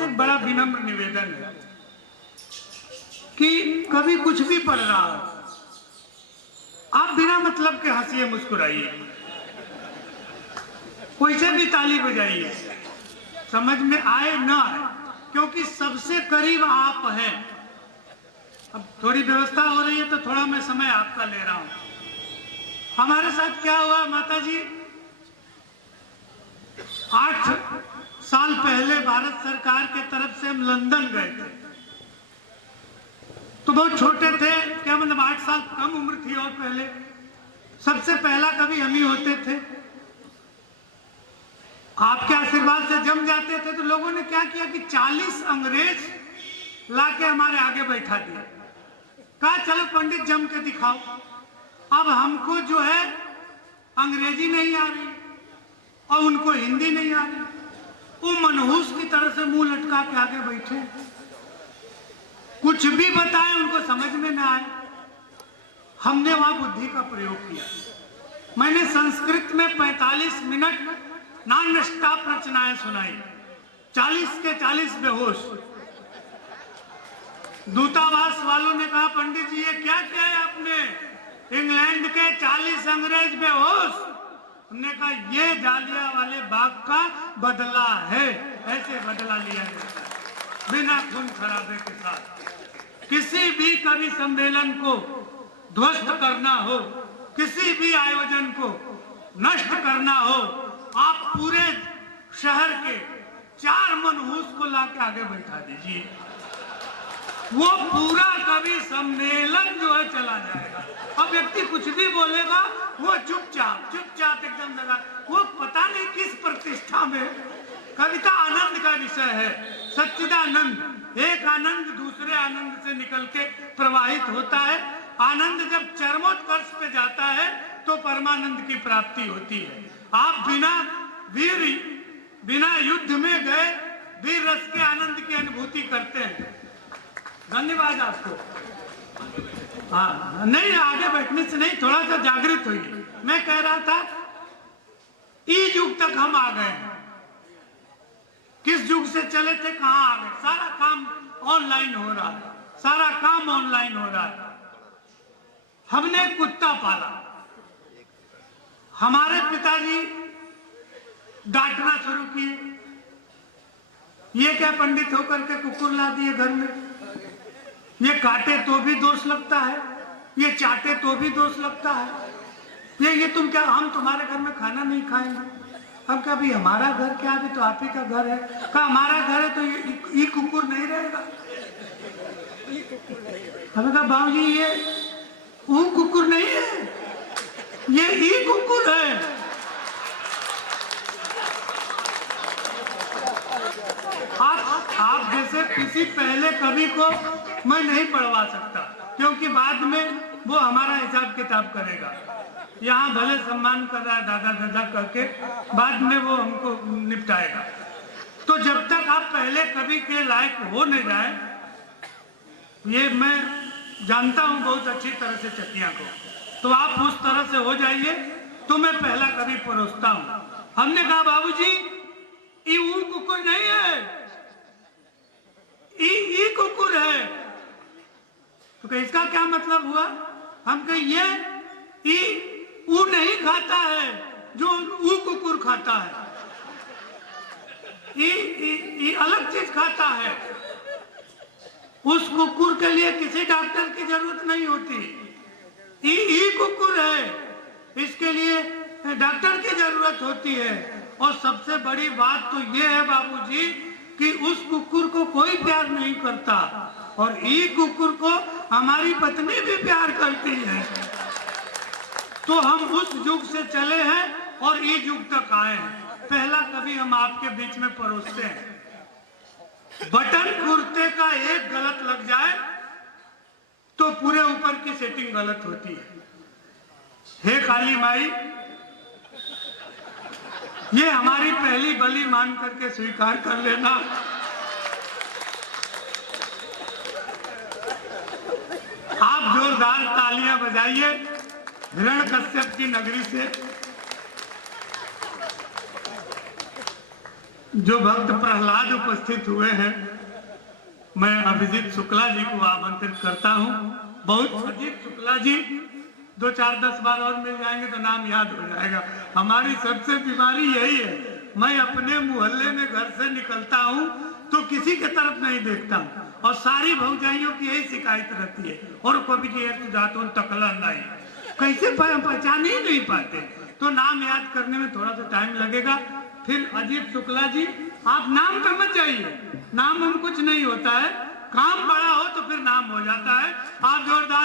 आपसे एक बड़ा विनम्र निवेदन है कि कभी कुछ भी पढ़ रहा हो, आप बिना मतलब के हंसिए, मुस्कुराइए, कोई से भी ताली बजाइए, समझ में आए ना आए, क्योंकि सबसे करीब आप हैं। अब थोड़ी व्यवस्था हो रही है तो थोड़ा मैं समय आपका ले रहा हूं। हमारे साथ क्या हुआ माता जी, 8 साल पहले भारत सरकार के तरफ से हम लंदन गए थे। तो बहुत छोटे थे, क्या मतलब 8 साल कम उम्र थी, और पहले सबसे पहला कभी हम ही होते थे। आपके आशीर्वाद से जम जाते थे। तो लोगों ने क्या किया कि 40 अंग्रेज लाके हमारे आगे बैठा दिया, कहा चलो पंडित जम के दिखाओ। अब हमको जो है अंग्रेजी नहीं आ रही और उनको हिंदी नहीं आ रही, वो मनहूस की तरह से मुंह लटका के आगे बैठे, कुछ भी बताएं उनको समझ में ना आए। हमने वहां बुद्धि का प्रयोग किया। मैंने संस्कृत में 45 मिनट नॉन स्टॉप रचनाएं सुनाई, 40 के 40 बेहोश। दूतावास वालों ने कहा पंडित जी ये क्या किया है आपने, इंग्लैंड के 40 अंग्रेज बेहोश। हमने कहा ये जालियांवाले बाग का बदला है, ऐसे बदला लिया जाता है बिना खून खराबे के साथ। किसी भी कवि सम्मेलन को ध्वस्त करना हो, किसी भी आयोजन को नष्ट करना हो, आप पूरे शहर के 4 मनहूस को लाके आगे बैठा दीजिए, वो पूरा कवि सम्मेलन जो है चला जाएगा। अब व्यक्ति कुछ भी बोलेगा वो चुपचाप एकदम लगा, वो पता नहीं किस प्रतिष्ठा में। कविता आनंद का विषय है, सच्चिदानंद। एक आनंद दूसरे आनंद से निकल के प्रवाहित होता है। आनंद जब चरमोत्कर्ष पे जाता है तो परमानंद की प्राप्ति होती है। आप बिना युद्ध में गए वीर रस के आनंद की अनुभूति करते हैं। धन्यवाद आपको। हाँ नहीं, आगे बैठने से नहीं, थोड़ा सा जागृत होइए। मैं कह रहा था इस युग तक हम आ गए हैं। किस युग से चले थे, कहां आ गए। सारा काम ऑनलाइन हो रहा है, सारा काम ऑनलाइन हो रहा है। हमने कुत्ता पाला, हमारे पिताजी डांटना शुरू किए, ये क्या पंडित होकर के कुकुर ला दिए घर में, ये काटे तो भी दोष लगता है, ये चाटे तो भी दोष लगता है, ये तुम क्या, हम तुम्हारे घर में खाना नहीं खाएंगे। हम कहा भाई हमारा घर क्या, अभी तो आप ही का घर है। कहा हमारा घर है तो ये कुकुर नहीं रहेगा। हमें कहा बाबूजी ये वो कुकुर नहीं है, ये ई कुकुर है। आप जैसे किसी पहले कवि को मैं नहीं पढ़वा सकता, क्योंकि बाद में वो हमारा हिसाब किताब करेगा। यहाँ भले सम्मान कर रहा है दादा दादा करके, बाद में वो हमको निपटाएगा। तो जब तक आप पहले कवि के लायक हो नहीं जाए, ये मैं जानता हूँ बहुत अच्छी तरह से चटिया को, तो आप उस तरह से हो जाइए तो मैं पहला कवि परोसता हूँ। हमने कहा बाबूजी ये वो कुकुर नहीं है, ये कुकुर है। तो इसका क्या मतलब हुआ। हम कहे ये वो नहीं खाता है जो वो कुकुर खाता है, ये अलग चीज खाता है। उस कुकुर के लिए किसी डॉक्टर की जरूरत नहीं होती, ये कुकुर है, इसके लिए डॉक्टर की जरूरत होती है। और सबसे बड़ी बात तो ये है बाबूजी कि उस कुकुर को कोई प्यार नहीं करता, और ये कुकुर को हमारी पत्नी भी प्यार करती है। तो हम उस युग से चले हैं और इस युग तक आए हैं। पहला कभी हम आपके बीच में परोसते हैं। बटन कुर्ते का एक गलत लग जाए तो पूरे ऊपर की सेटिंग गलत होती है। हे काली माई, ये हमारी पहली बलि मान करके स्वीकार कर लेना। आप जोरदार तालियां बजाइए हिरण्यकश्यप की नगरी से। जो भक्त प्रहलाद उपस्थित हुए हैं, मैं अभिजीत शुक्ला जी को आमंत्रित करता हूं। बहुत अजीत शुक्ला जी 2 4 10 बार और मिल जाएंगे तो नाम याद हो जाएगा। हमारी सबसे बीमारी यही है, मैं अपने मोहल्ले में घर से निकलता हूं तो किसी के तरफ नहीं देखता और सारी भौजाइयों की यही शिकायत रहती है, और कभी जाता तकला नहीं, कैसे पहचान ही नहीं पाते। तो नाम याद करने में थोड़ा सा टाइम लगेगा। फिर अजीत शुक्ला जी, आप नाम का मत चाहिए, नाम हम कुछ नहीं होता है, काम बड़ा हो तो फिर नाम हो जाता है। आप जोरदार